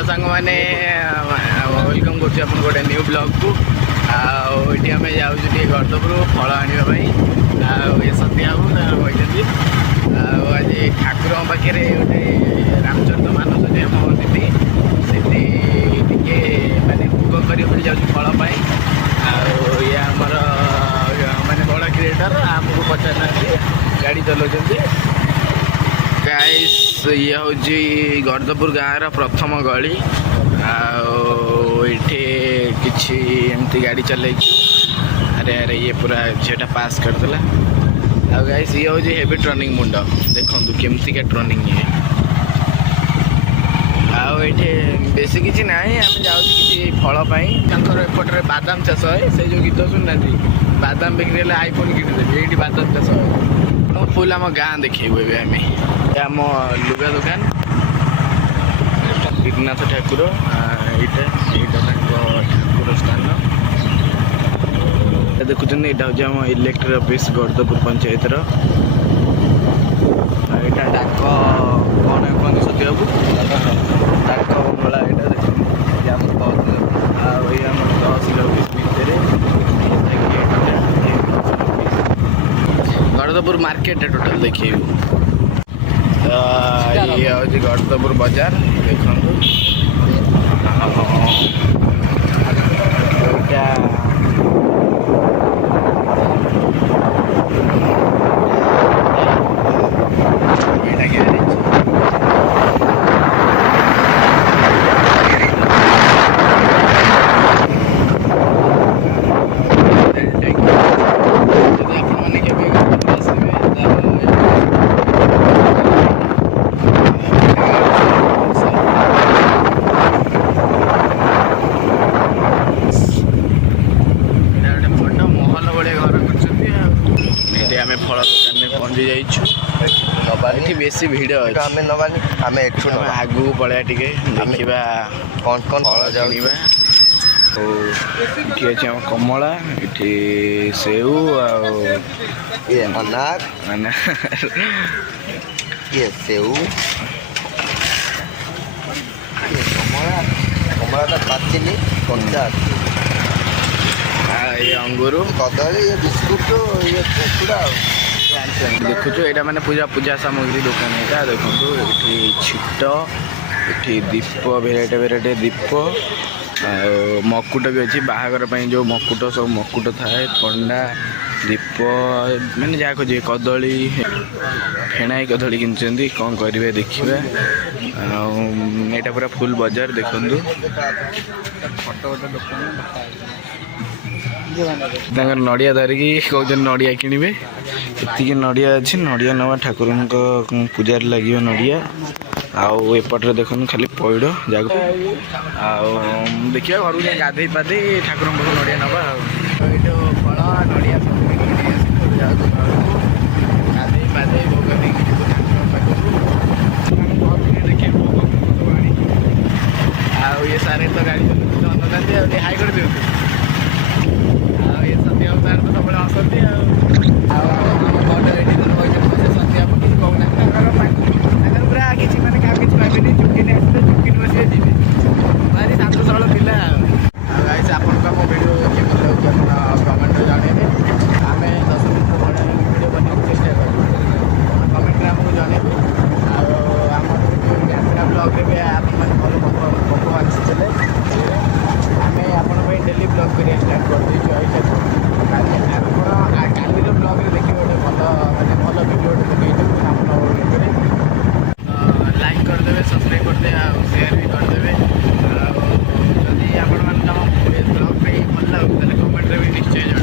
hello सांग मैंने welcome कर गोटे न्यू ब्लॉग को आठी आम जाऊँ गर्दपुर फल आने ये सत्या कहते आज ठाकुर पाखे गोटे रामचरित मानस आम दीदी से मानने भोग कर फल पाई ये आमर मानने बड़ क्रिएटर आमको पचार गाड़ी चलाऊँ गाइस ये हूँ गर्दपुर गाँव प्रथम गली आठे किसी एमती गाड़ी चलैचु अरे अरे ये पूरा झीटा पास करदेला आ गाइस ये हूँ हेवी टर्निंग मुंड देखो केमती का टर्निंग ये आठे बेस किसी ना आम जाऊँ कि फल एपटे बादाम चाष है से जो गीत शुणुना बादाम बिक्री आईफोन किणीदेवी ये बादाम चाष है फुल आम गाँ देखो आम लुगा दुकान विघ्नाथ ठाकुर यहाँ ठाकुर स्थान देखुं यहाँ हूँ आम इलेक्ट्रिक ऑफिस गर्दपुर पंचायत यहाँ डाक कौन कहते सत्य बाबू डाक बंगला यहाँ देखिए आम तहसील ऑफिस भितर गर्दपुर मार्केट टोटल देखिए ये हूँ गर्दपुर बाजार देखो आम फल दुकान में पहुँची जाइए बेसी भिड़ अच्छे आगू पड़ा टे देखा कौन कौन फल जाना ये अच्छे कमला ये सेऊ अनार ये सेऊ कमला कमला पाचिली कंचा ये अंगूर कदली ये बिस्कुट ये चूड़ा देखु यहाँ मैंने पूजा पूजा सामग्री दुकान यहाँ देखो ये छिट ये दीप भेराइटी भेराइटी दीप मकुट भी अच्छी बाहागर जो मकुट सब मकुट थाए थंडा दीप मैंने जहाँ खोजे कदली फेणाई कदली किनुंट कौन करेंगे देखा यहाँ पूरा फुल बाजार देखु नड़िया धरिकी कौन नड़िया किणवे ये नड़िया अच्छी नड़िया नवा ठाकुर पूजार लगे नड़िया आउ एपटे देख खाली पैड़ जा देखिए घर को गाधे पाधे ठाकुर नड़िया नवा फल नड़िया गाधे पाधे भोग देखिए ये सारे तो गाड़ी चलते हाई कर दिखाते ये सत्या अवतार तो सब हसती सत्या पूरा किसी मैंने क्या किसी कहबे चुटकी आसते चुटकी बस जी भारी शांत सरल पिला गाइस आपको आम भिडियो केमती लगे कमेंट जनइबे आम 10 मिनट बड़ा भिडियो बनाने चेष्टा करूँ कमेंट आमको जनइबे आम यात्रा ब्लॉग में आप भल भोग आसते आम आपण डेली ब्लॉग करिया स्टार्ट कर देचु काली ब्लॉग में देखिए गोटे भल मानने भल भिडियो पकड़ लाइक करदे सब्सक्राइब करदे शेयर भी करदे जदि आपण ब्लॉग पे भल लगे कमेंट भी निश्चय